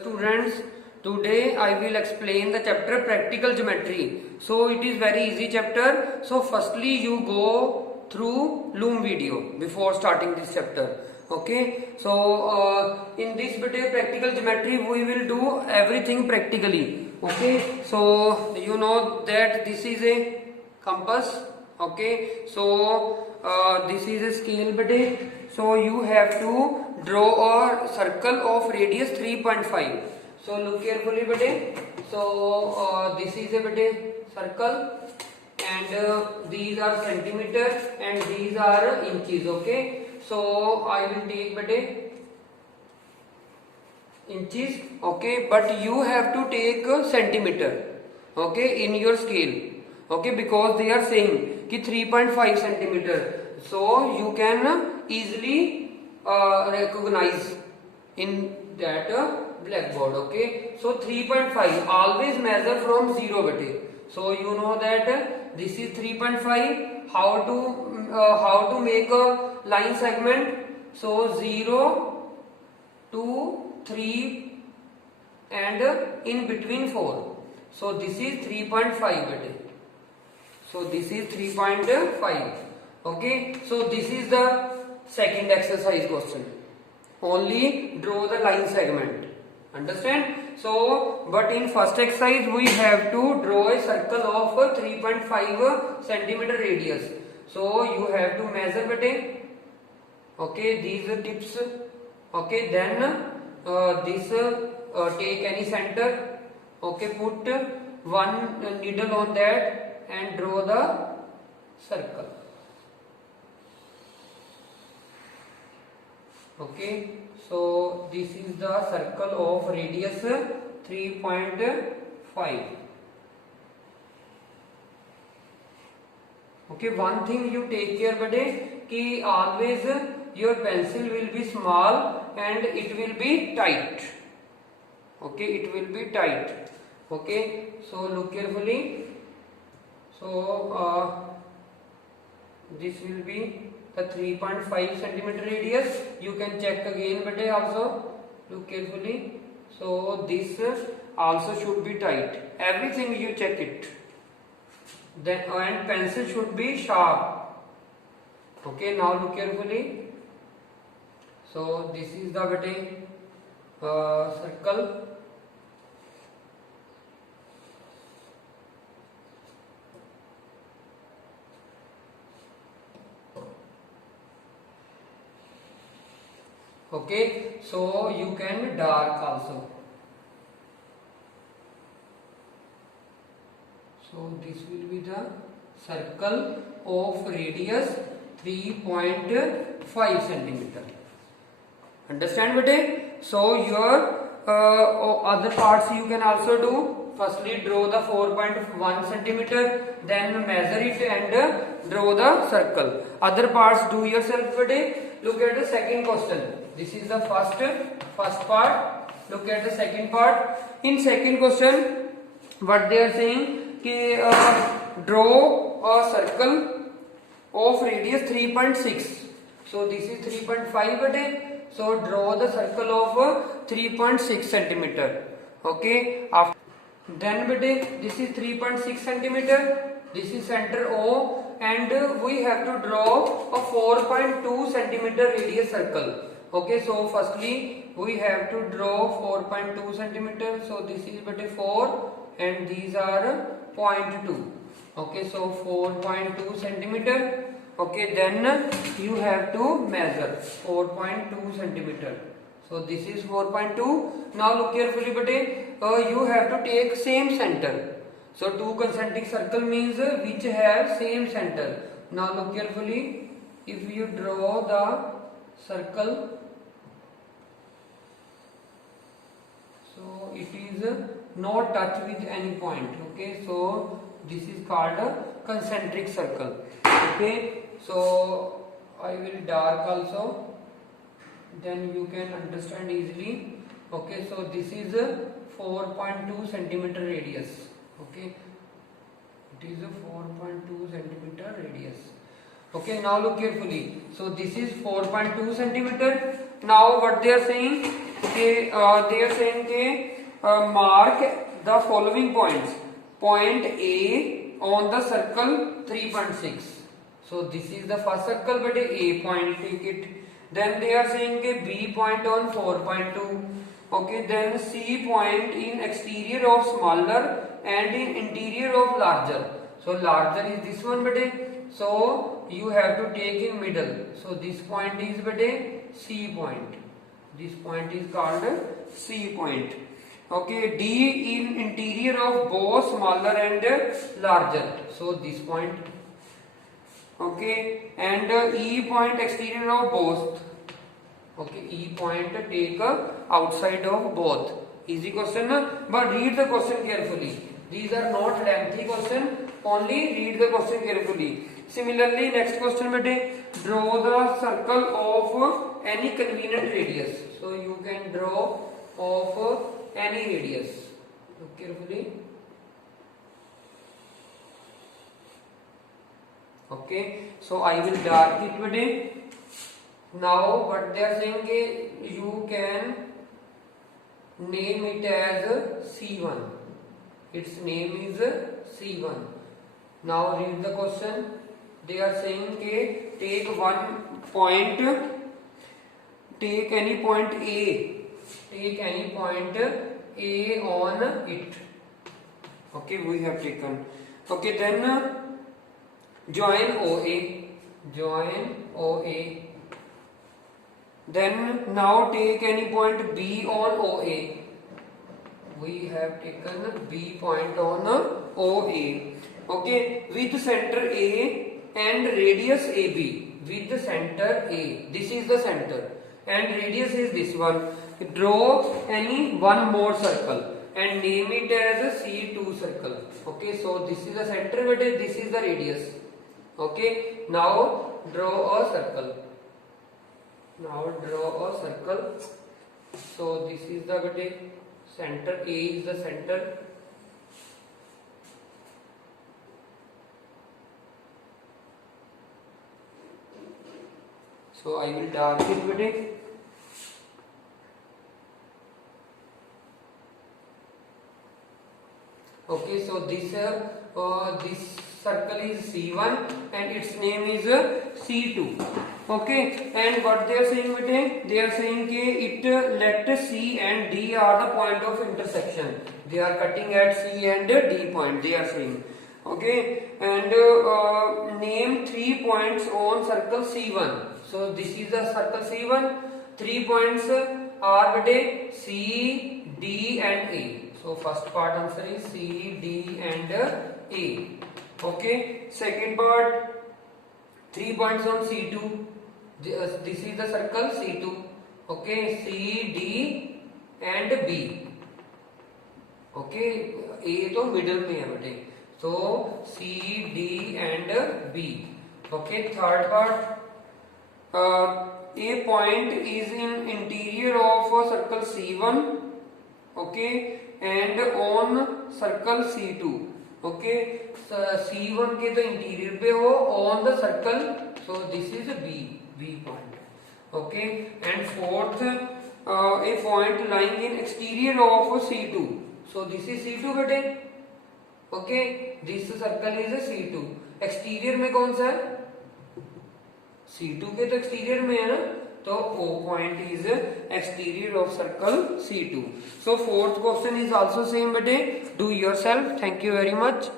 Students, today I will explain the chapter practical geometry. So it is very easy chapter. So firstly you go through Loom video before starting this chapter. Okay, so in this video practical geometry we will do everything practically. Okay, so you know that this is a compass. Okay, so this is a scale beta. So you have to draw a circle of radius 3.5. So look carefully beta. So this is a beta circle, and these are centimeters and these are inches. Okay, so I will take beta inches. Okay, but you have to take centimeter. Okay, in your scale. Okay, because they are saying कि 3.5 centimeter. So you can easily recognize in that blackboard. Okay, so 3.5 always measure from 0 bete. So you know that this is 3.5. How to make a line segment? So 0 to 3 and in between 4. So this is 3.5 bete. So this is 3.5. Okay, so this is the second exercise question. Only draw the line segment. Understand? So, but in first exercise we have to draw a circle of 3.5 centimeter radius. So you have to measure bete. Okay, these tips. Okay, then this take any center. Okay, put one needle on that and draw the circle. Okay, so this is the circle of radius 3.5. Okay, one thing you take care bete कि always your pencil will be small and it will be tight. Okay, it will be tight. Okay, so look carefully. So this will be the 3.5 centimeter radius. You can check again bete also. Look carefully. So this also should be tight. Everything you check it. Then and pencil should be sharp. Okay, now look carefully. So this is the bete circle. Okay, so you can dark also. So this will be the circle of radius 3.5 centimeter. Understand bete? So your other parts you can also do. Firstly draw the 4.1 centimeter, then measure it and draw the circle. Other parts do yourself bete. Look at the second question. This is the first part. Look at the second part. In second question, what they are saying कि draw a circle of radius 3.6. So this is 3.5 bete. So draw the circle of 3.6 centimeter. Okay. Then bete this is 3.6 centimeter. This is center O, and we have to draw a 4.2 centimeter radius circle. Okay, so firstly we have to draw 4.2 centimeter. So this is bete 4 and these are 0.2. Okay, so 4.2 centimeter. Okay, then you have to measure 4.2 centimeter. So this is 4.2. Now look carefully bete, you have to take same center. So two concentric circle means which have same center. Now look carefully, if you draw the circle, so it is not touch with any point. Okay, so this is called a concentric circle. Okay, so I will dark also, then you can understand easily. Okay, so this is 4.2 centimeter radius. Okay, it is a 4.2 centimeter radius. Okay, now look carefully. So this is 4.2 centimeter. Now what they are saying, they are saying that mark the following points. Point A on the circle 3.6. So this is the first circle, but A point take it. Then they are saying that B point on 4.2. Okay, then C point in exterior of smaller and in interior of larger. So larger is this one, but so you have to take in middle. So this point is but C point. This point is called C point. Okay, D in interior of both smaller and larger. So this point. Okay, and E point exterior of both. Okay, E point take outside of both. Easy question, but read the question carefully. These are not lengthy question. Only read the question carefully. Similarly, next question, bete, draw the circle of any convenient radius. So you can draw of any radius. Look carefully. Okay, so I will dark it today. Now what they are saying is you can name it as C1. Its name is C1. Now read the question. They are saying that take one point, take any point A, take any point A on it. Okay, we have taken. Okay, then join OA, join OA. Then now take any point B on OA. We have taken B point on OA. Okay, with center A and radius AB. With the center A. This is the center. And radius is this one. Draw any one more circle and name it as a C2 circle. Okay, so this is the center, but this is the radius. Okay, now draw a circle. Now draw a circle. So this is the center. A is the center. So I will darken it. Okay, so this circle is C1 and its name is C2. Okay, and what they are saying today? They are saying that let C and D are the point of intersection. They are cutting at C and D point. They are saying. Okay, and name 3 points on circle C1. So this is the circle C1. 3 points are C, D, and A. So first part answer is C, D, and A. Okay. Second part, 3 points on C2. This is the circle C2. Okay. C, D, and B. Okay. A तो middle में है बेटे. So C, D, and B. Okay. Third part, A point is in interior of a circle C1. Okay. And on circle C2. Okay, so C1 के तो interior पे हो on the circle, so this is a B point. Okay, and fourth, a point lying in exterior of C2. So this is C2 बेटे. Okay, this circle is a C2. Exterior में कौन सा है? C2 के तो exterior में है ना, तो O point is exterior of circle C2. So fourth question is also same, but do yourself. Thank you very much.